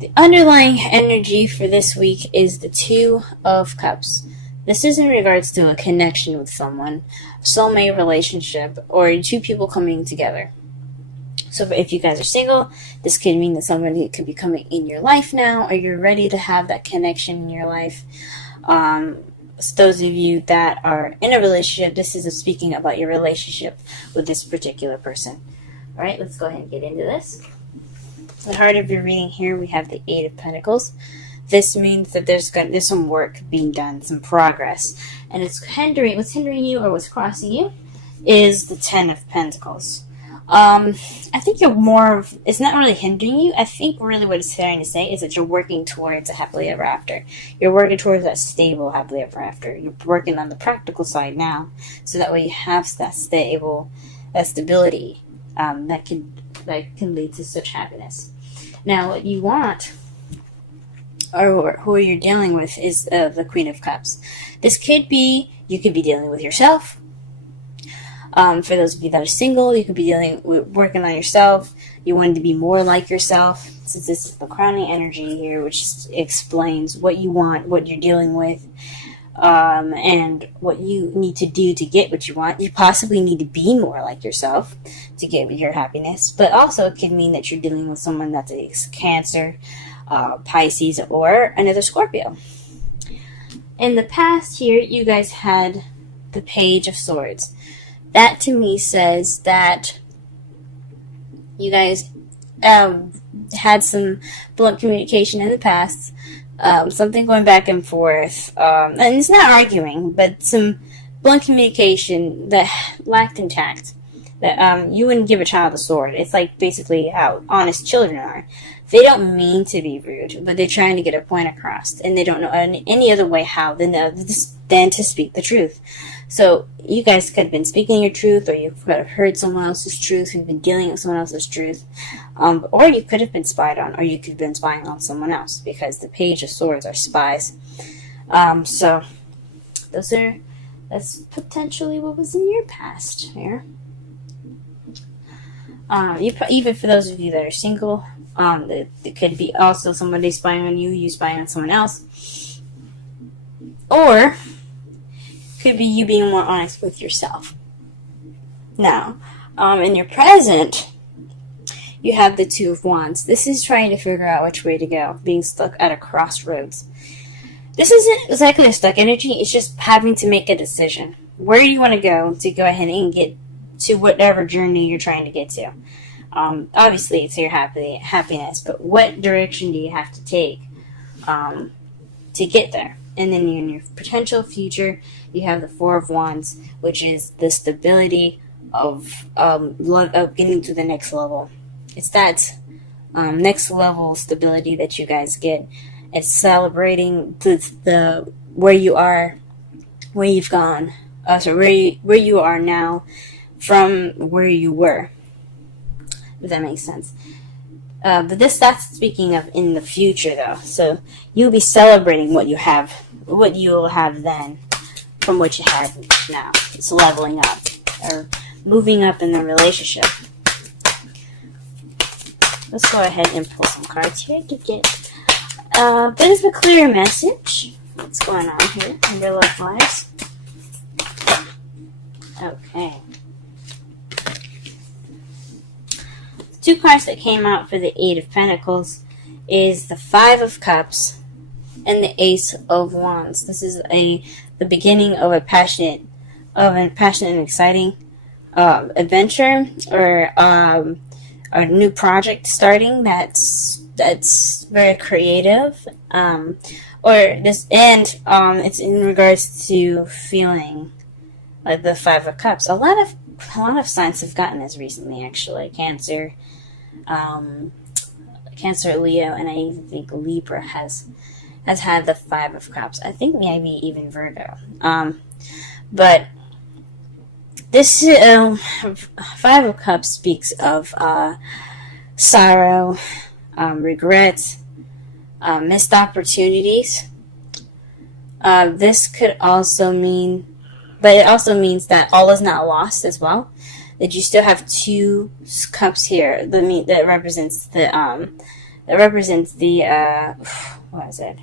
The underlying energy for this week is the Two of Cups. This is in regards to a connection with someone, soulmate relationship, or two people coming together. So if you guys are single, this could mean that somebody could be coming in your life now, or you're ready to have that connection in your life. So those of you that are in a relationship, this is speaking about your relationship with this particular person. All right, let's go ahead and get into this. The heart of your reading here, we have the Eight of Pentacles. This means that there's some work being done, some progress. And what's hindering you or what's crossing you is the Ten of Pentacles. I think it's not really hindering you. I think really what it's trying to say is that you're working towards a happily ever after. You're working towards that stable happily ever after. You're working on the practical side now, so that way you have that stability that can lead to such happiness. Now, what you want, or who you're dealing with, is the Queen of Cups. This could be, you could be dealing with yourself. For those of you that are single, you could be working on yourself. You want to be more like yourself, since this is the crowning energy here, which explains what you want, what you're dealing with, and what you need to do to get what you want. You possibly need to be more like yourself to get your happiness, but also it can mean that you're dealing with someone that's a Cancer, Pisces, or another Scorpio. In the past here, you guys had the Page of Swords. That to me says that you guys had some blunt communication in the past, something going back and forth, and it's not arguing, but some blunt communication that lacked in tact. That you wouldn't give a child a sword. It's like basically how honest children are. They don't mean to be rude, but they're trying to get a point across, and they don't know any other way how than to speak the truth. So you guys could have been speaking your truth, or you could have heard someone else's truth. You've been dealing with someone else's truth, or you could have been spied on, or you could have been spying on someone else, because the Page of Swords are spies. So that's potentially what was in your past here. Even for those of you that are single, it could be also somebody spying on you, you spying on someone else, or could be you being more honest with yourself. Now, in your present, you have the Two of Wands. This is trying to figure out which way to go, being stuck at a crossroads. This isn't exactly a stuck energy, it's just having to make a decision. Where do you want to go ahead and get to whatever journey you're trying to get to? Obviously, it's your happiness, but what direction do you have to take to get there? And then in your potential future, you have the Four of Wands, which is the stability of getting to the next level. It's that next level stability that you guys get. It's celebrating the where you are, where you've gone, where you are now from where you were. If that makes sense. But that's speaking of in the future, though. So you'll be celebrating what you'll have then from what you have now. It's leveling up or moving up in the relationship. Let's go ahead and pull some cards here to get a bit of a clear message. What's going on here in your love lives? Okay. Two cards that came out for the Eight of Pentacles is the Five of Cups and the Ace of Wands. This is the beginning of a passionate and exciting adventure, or a new project starting that's very creative, it's in regards to feeling like the Five of Cups. A lot of signs have gotten this recently, actually. Cancer, Leo, and I even think Libra has had the Five of Cups. I think maybe even Virgo. But this Five of Cups speaks of sorrow, regret, missed opportunities. This could also mean, but it also means that all is not lost as well. That you still have two cups here that represents the that represents the, what is it?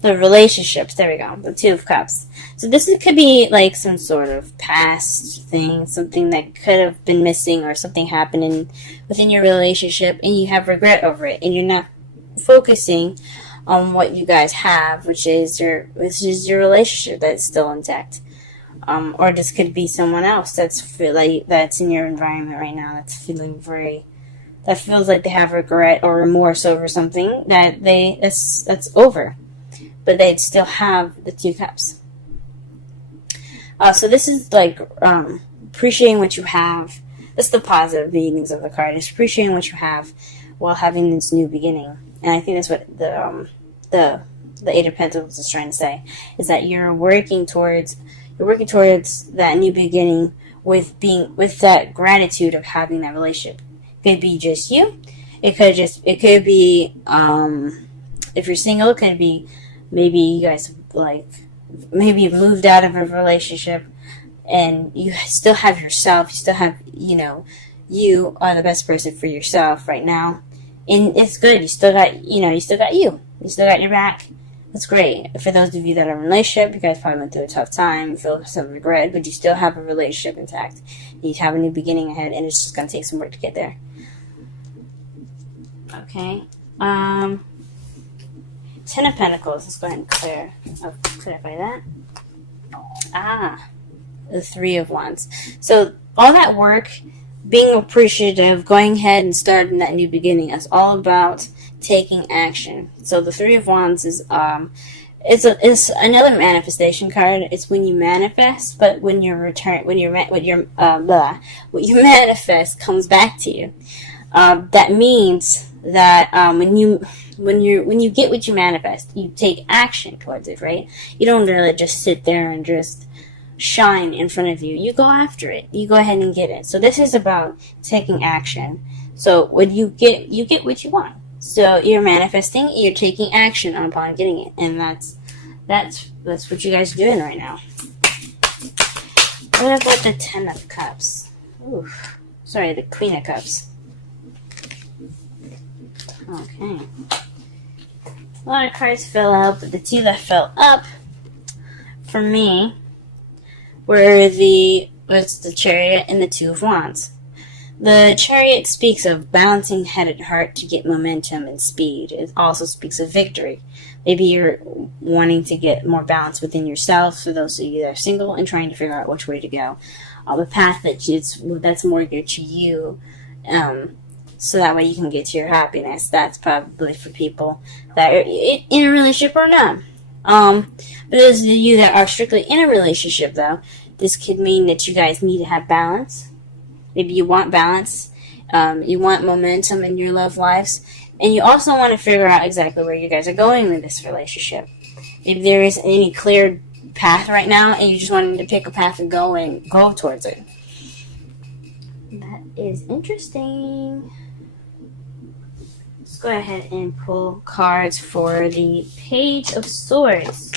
The relationships. There we go. The Two of Cups. So this could be like some sort of past thing, something that could have been missing, or something happening within your relationship, and you have regret over it, and you're not focusing on what you guys have, which is your relationship that's still intact. Or this could be someone else that's in your environment right now that feels like they have regret or remorse over something that's over, but they still have the Two Cups. So this is like appreciating what you have. That's the positive meanings of the card. Is appreciating what you have while having this new beginning. And I think that's what the Eight of Pentacles is trying to say, is that you're working towards that new beginning with that gratitude of having that relationship. It could be just you. It could be if you're single, it could be maybe you guys maybe you've moved out of a relationship and you still have yourself. You still have, you are the best person for yourself right now. And it's good. You still got you. You still got your back. That's great. For those of you that are in a relationship, you guys probably went through a tough time, feel some regret, but you still have a relationship intact. You have a new beginning ahead, and it's just going to take some work to get there. Okay. Ten of Pentacles. Let's go ahead and clarify that. The Three of Wands. So all that work, being appreciative, going ahead and starting that new beginning, is all about taking action. So the Three of Wands is it's another manifestation card. It's when you manifest, but what you manifest comes back to you. That means that when you get what you manifest, you take action towards it, right? You don't really just sit there and just shine in front of you. You go after it. You go ahead and get it. So this is about taking action. So when you get what you want. So you're manifesting, you're taking action upon getting it, and that's what you guys are doing right now. What about the Ten of Cups? Oof. Sorry, the Queen of Cups. Okay. A lot of cards fell out, but the two that fell up for me were the Chariot and the Two of Wands. The Chariot speaks of balancing head and heart to get momentum and speed. It also speaks of victory. Maybe you're wanting to get more balance within yourself, for those of you that are single, and trying to figure out which way to go. The path that's more geared to you, so that way you can get to your happiness. That's probably for people that are in a relationship or not. But those of you that are strictly in a relationship, though, this could mean that you guys need to have balance. Maybe you want balance, you want momentum in your love lives, and you also want to figure out exactly where you guys are going with this relationship. Maybe there isn't any clear path right now, and you just wanted to pick a path and go towards it. That is interesting. Let's go ahead and pull cards for the Page of Swords.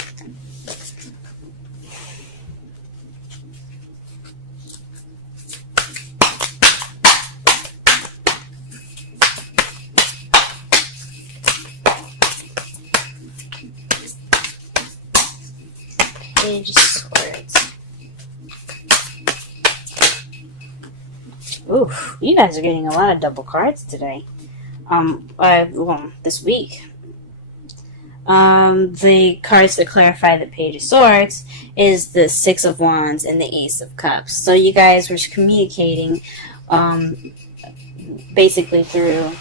Page of Swords. Oof, you guys are getting a lot of double cards today. This week. The cards that clarify the Page of Swords is the Six of Wands and the Ace of Cups. So you guys were communicating, basically through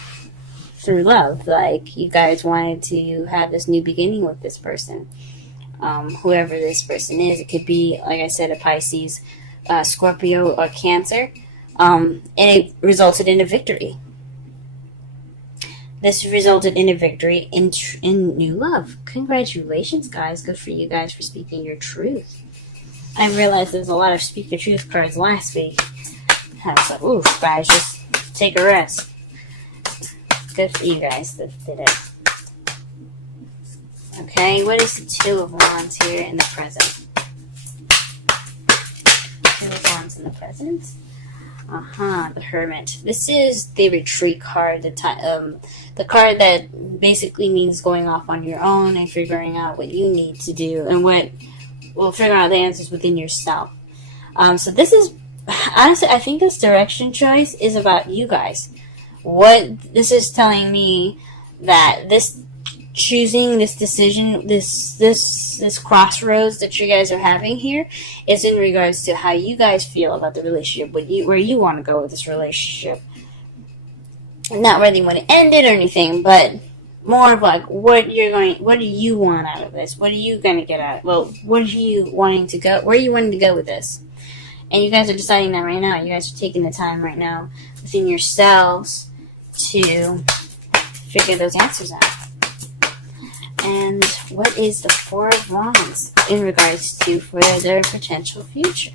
love. Like, you guys wanted to have this new beginning with this person. Whoever this person is. It could be, like I said, a Pisces, Scorpio, or Cancer. And it resulted in a victory. This resulted in a victory in new love. Congratulations, guys. Good for you guys for speaking your truth. I realized there's a lot of speak your truth cards last week. So, oof, guys, just take a rest. Good for you guys that did it. Okay, what is the Two of Wands here in the present? Two of Wands in the present. The Hermit. This is the retreat card, the card that basically means going off on your own and figuring out what you need to do and figuring out the answers within yourself. So this is, honestly, I think this direction choice is about you guys. What this is telling me that this choosing, this decision, this crossroads that you guys are having here is in regards to how you guys feel about the relationship, where you want to go with this relationship. Not really want to end it or anything, but more of like what do you want out of this? What are you going to get out? Well, where are you wanting to go with this? And you guys are deciding that right now. You guys are taking the time right now within yourselves to figure those answers out. And what is the Four of Wands in regards to for their potential future?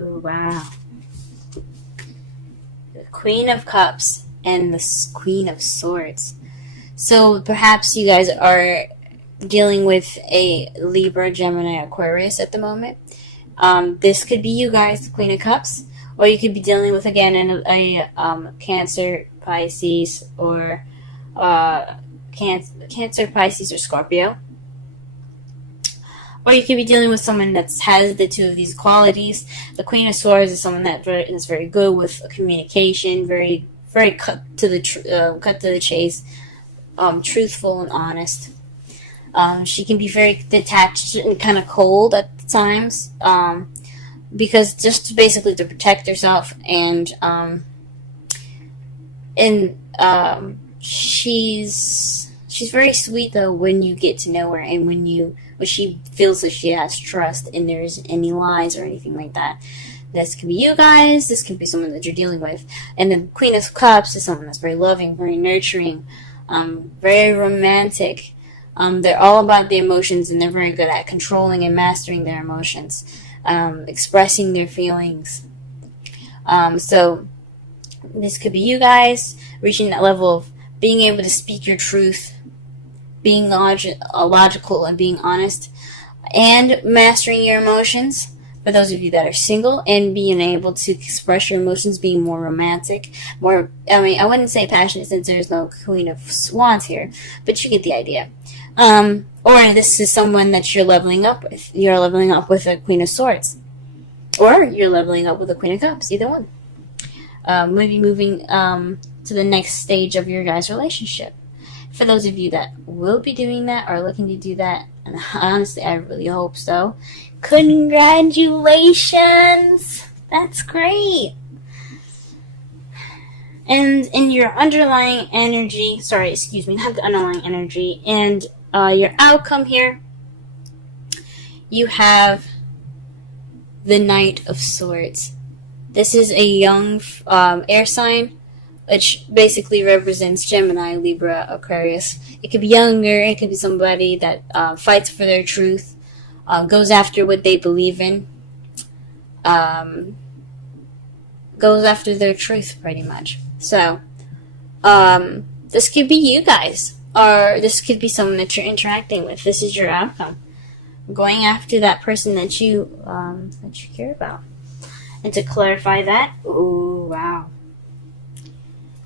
Ooh, wow. The Queen of Cups and the Queen of Swords. So perhaps you guys are dealing with a Libra, Gemini, Aquarius at the moment. This could be you guys, the Queen of Cups. Or you could be dealing with, again, a Cancer, Pisces, or Cancer, Pisces, or Scorpio. Or you could be dealing with someone that has the two of these qualities. The Queen of Swords is someone that is very good with communication, very cut to the chase, truthful and honest. She can be very detached and kind of cold at times, because just basically to protect herself, and she's very sweet though when you get to know her, and when she feels that she has trust and there's any lies or anything like that. This could be you guys, this could be someone that you're dealing with. And the Queen of Cups is someone that's very loving, very nurturing, very romantic. They're all about the emotions, and they're very good at controlling and mastering their emotions, expressing their feelings. So this could be you guys reaching that level of being able to speak your truth, being logical and being honest, and mastering your emotions. For those of you that are single, and being able to express your emotions, being more romantic, I wouldn't say passionate since there's no Queen of Wands here, but you get the idea. Or this is someone that you're leveling up with. You're leveling up with a Queen of Swords. Or you're leveling up with a Queen of Cups, either one. Maybe moving to the next stage of your guys' relationship. For those of you that will be doing that or looking to do that, and honestly, I really hope so, congratulations! That's great! And in your underlying energy, not the underlying energy, and your outcome here, you have the Knight of Swords. This is a young air sign, which basically represents Gemini, Libra, Aquarius. It could be younger, it could be somebody that fights for their truth, goes after what they believe in, goes after their truth, pretty much. So, this could be you guys, or this could be someone that you're interacting with. This is your outcome. Going after that person that you care about. And to clarify that, ooh, wow.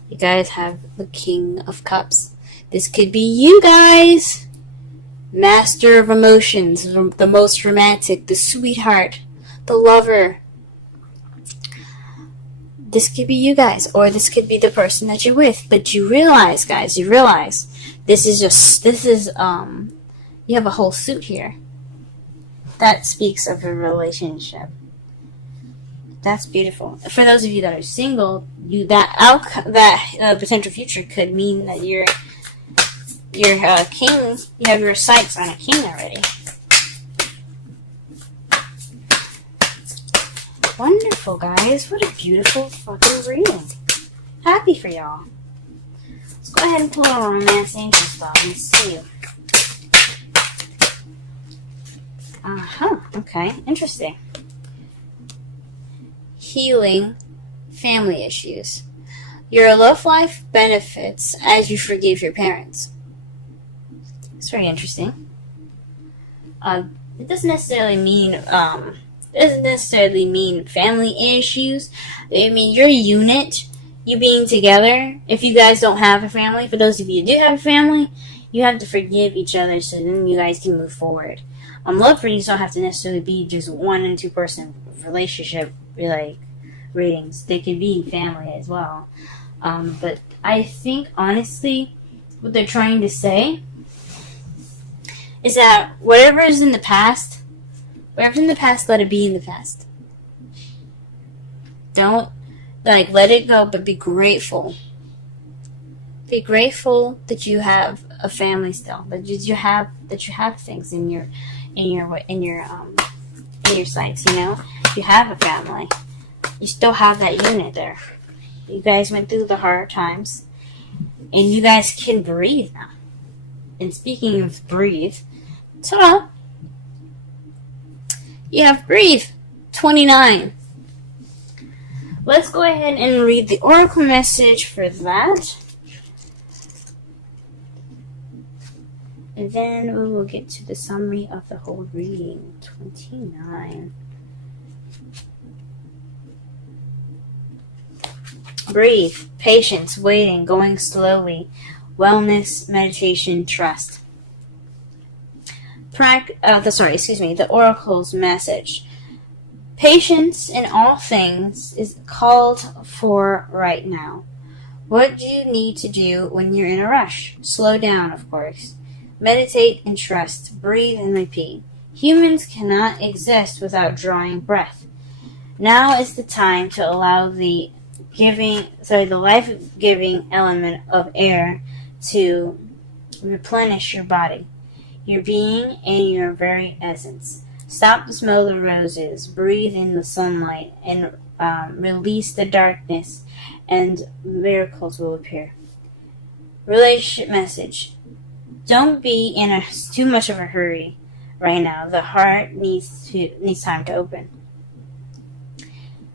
You guys have the King of Cups. This could be you guys. Master of emotions, the most romantic, the sweetheart, the lover. This could be you guys, or this could be the person that you're with. But you realize, guys, you have a whole suit here. That speaks of a relationship. That's beautiful. For those of you that are single, that potential future could mean that you're king. You have your sights on a king already. Wonderful, guys. What a beautiful fucking reading. Happy for y'all. Let's go ahead and pull a romance angel spell and see. Okay. Interesting. Healing family issues. Your love life benefits as you forgive your parents. It's very interesting. It doesn't necessarily mean doesn't necessarily mean family issues. I mean, your unit, you being together, if you guys don't have a family, for those of you who do have a family, you have to forgive each other so then you guys can move forward. Love readings don't have to necessarily be just 1 and 2 person relationship, like, readings. They can be family as well. But I think, honestly, what they're trying to say is that whatever is in the past, let it be in the past. Don't, let it go, but be grateful. Be grateful that you have a family still, that you have things in your sights. You have a family. You still have that unit there. You guys went through the hard times, and you guys can breathe now. And speaking of breathe, ta-da! You have breathe 29. Let's go ahead and read the oracle message for that. And then we will get to the summary of the whole reading. 29. Breathe, patience, waiting, going slowly, wellness, meditation, trust. The oracle's message. Patience in all things is called for right now. What do you need to do when you're in a rush? Slow down, of course. Meditate and trust. Breathe and repeat. Humans cannot exist without drawing breath. Now is the time to allow the life-giving element of air to replenish your body, your being, and your very essence. Stop the smell of roses, breathe in the sunlight, and release the darkness, and miracles will appear. Relationship message. Don't be in too much of a hurry right now. The heart needs time to open.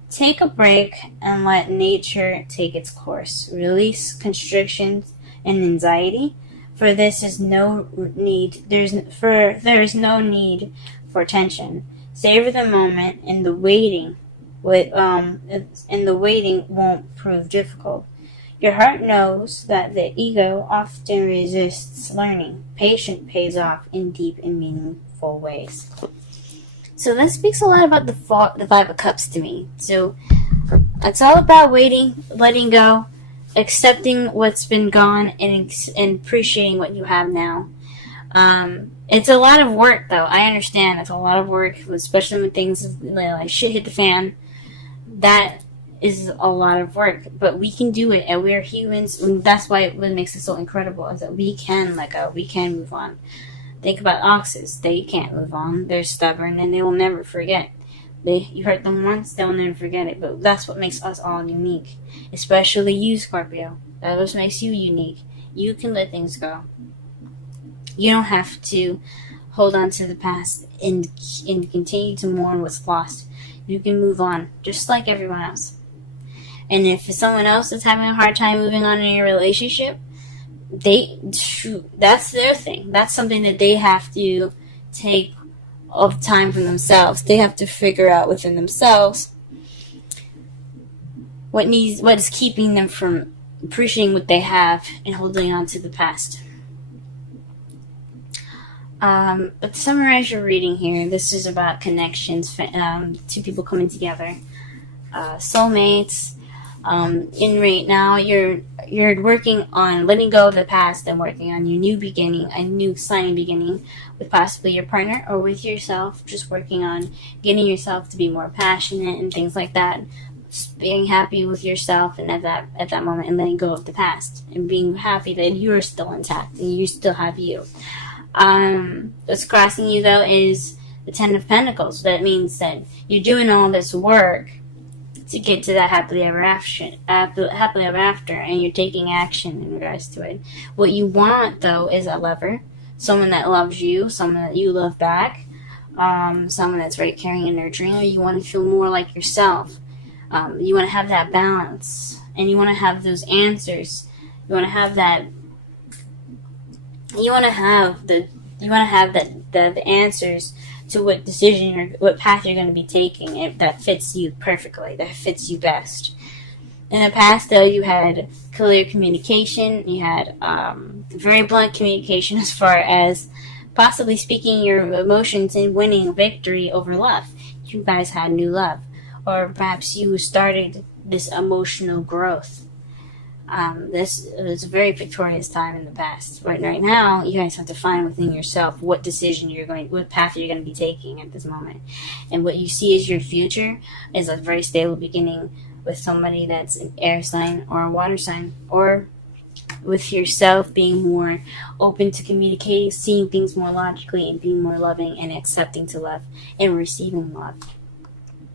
Take a break and let nature take its course. Release constrictions and anxiety, for there is no need for tension. Savor the moment, and the waiting won't prove difficult. Your heart knows that the ego often resists learning. Patience pays off in deep and meaningful ways. So that speaks a lot about the 5 of Cups to me. So it's all about waiting, letting go, accepting what's been gone, and appreciating what you have now. It's a lot of work, though. I understand it's a lot of work, especially when things like shit hit the fan. That is a lot of work, but we can do it, and we're humans. And that's why what makes it so incredible is that we can let go, we can move on. Think about oxes. They can't move on. They're stubborn, and they will never forget. You hurt them once, they'll never forget it. But that's what makes us all unique. Especially you, Scorpio. That's what makes you unique. You can let things go. You don't have to hold on to the past and continue to mourn what's lost. You can move on, just like everyone else. And if someone else is having a hard time moving on in your relationship, that's their thing. That's something that they have to take of time from themselves. They have to figure out within themselves what is keeping them from appreciating what they have and holding on to the past. But to summarize your reading here, this is about connections, 2 people coming together, soulmates. In right now, you're working on letting go of the past and working on your new beginning, a new exciting beginning with possibly your partner or with yourself. Just working on getting yourself to be more passionate and things like that. Being happy with yourself and at that moment, and letting go of the past and being happy that you're still intact and you still have you. What's crossing you though is the 10 of Pentacles. That means that you're doing all this work to get to that happily ever after, and you're taking action in regards to it. What you want, though, is a lover, someone that loves you, someone that you love back, someone that's very caring and nurturing, or you want to feel more like yourself. You want to have that balance, and you want to have those answers. You want to have that. You want to have the answers to what decision or what path you're going to be taking that fits you perfectly, that fits you best. In the past, though, you had clear communication. You had very blunt communication as far as possibly speaking your emotions and winning victory over love. You guys had new love. Or perhaps you started this emotional growth. This was a very victorious time in the past. But right now, you guys have to find within yourself what path you're going to be taking at this moment. And what you see as your future is a very stable beginning with somebody that's an air sign or a water sign, or with yourself being more open to communicating, seeing things more logically, and being more loving and accepting to love and receiving love.